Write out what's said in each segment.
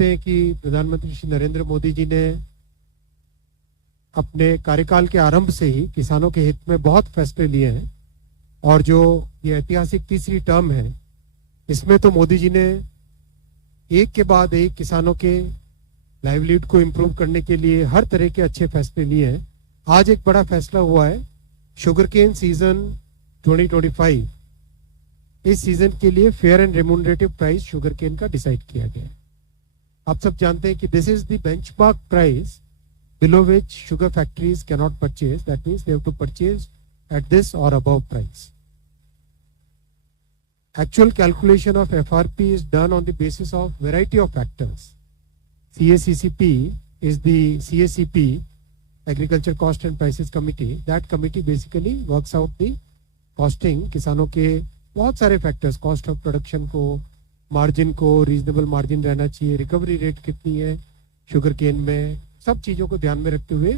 हैं कि प्रधानमंत्री श्री नरेंद्र मोदी जी ने अपने कार्यकाल के आरंभ से ही किसानों के हित में बहुत फैसले लिए हैं और जो ये ऐतिहासिक तीसरी टर्म है इसमें तो मोदी जी ने एक के बाद एक किसानों के लाइवलीहुड को इम्प्रूव करने के लिए हर तरह के अच्छे फैसले लिए हैं। आज एक बड़ा फैसला हुआ है, शुगर केन सीजन 2025 इस सीजन के लिए fair and remunerative price sugarcane का डिसाइड किया गया है। आप सब जानते हैं कि this is the benchmark price below which sugar factories cannot purchase. That means they have to purchase at this or above price. Actual calculation of FRP is done on the basis of variety of factors. CACCP is the CACP, Agriculture Cost and Prices Committee. That committee basically works out the costing. किसानों के बहुत सारे factors, cost of production को, margin को, reasonable margin रहना चाहिए, recovery rate कितनी है sugar cane में, सब चीजों को ध्यान में रखते हुए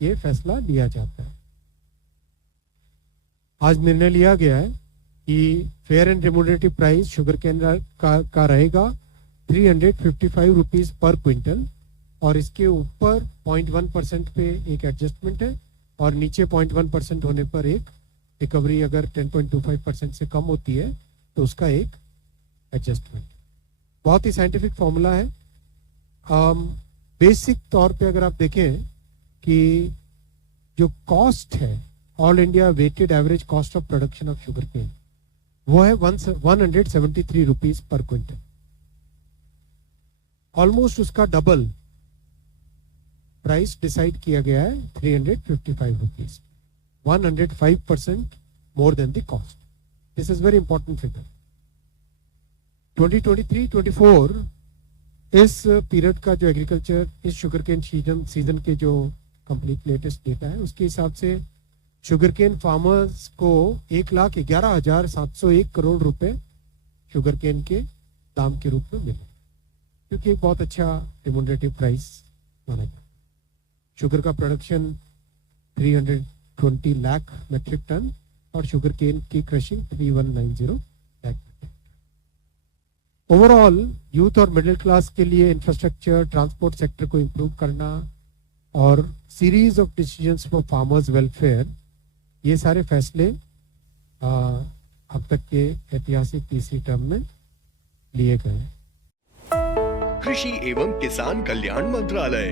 ये फैसला लिया जाता है। आज निर्णय लिया गया है कि fair and remunerative price sugarcane का रहेगा 355 रुपीज पर क्विंटल और इसके ऊपर 0.1% पे एक एडजस्टमेंट है और नीचे 0.1% होने पर एक रिकवरी अगर 10.25% से कम होती है तो उसका एक एडजस्टमेंट। बहुत ही साइंटिफिक फॉर्मूला है। बेसिक तौर पे अगर आप देखें कि जो कॉस्ट है all India weighted average cost of production of sugarcane वो है 173 रुपीज पर क्विंटल। ऑलमोस्ट उसका डबल प्राइस डिसाइड किया गया है 355 rupees, 105% more than the cost. This is very important figure. 2023-24 इस पीरियड का जो एग्रीकल्चर इस शुगर केन सीजन के जो कंप्लीट लेटेस्ट डेटा है उसके हिसाब से शुगर केन फार्मर्स को 1,11,701 करोड़ रुपए शुगर केन के दाम के रूप में मिले, क्योंकि एक बहुत अच्छा रेम्यूनरेटिव प्राइस माना गया। शुगर का प्रोडक्शन 320 लाख मेट्रिक टन और शुगर केन की क्रशिंग 3190 लाख। ओवरऑल यूथ और मिडिल क्लास के लिए इंफ्रास्ट्रक्चर, ट्रांसपोर्ट सेक्टर को इम्प्रूव करना और series of decisions for farmers welfare, ये सारे फैसले अब तक के ऐतिहासिक तीसरी टर्म में लिए गए। कृषि एवं किसान कल्याण मंत्रालय।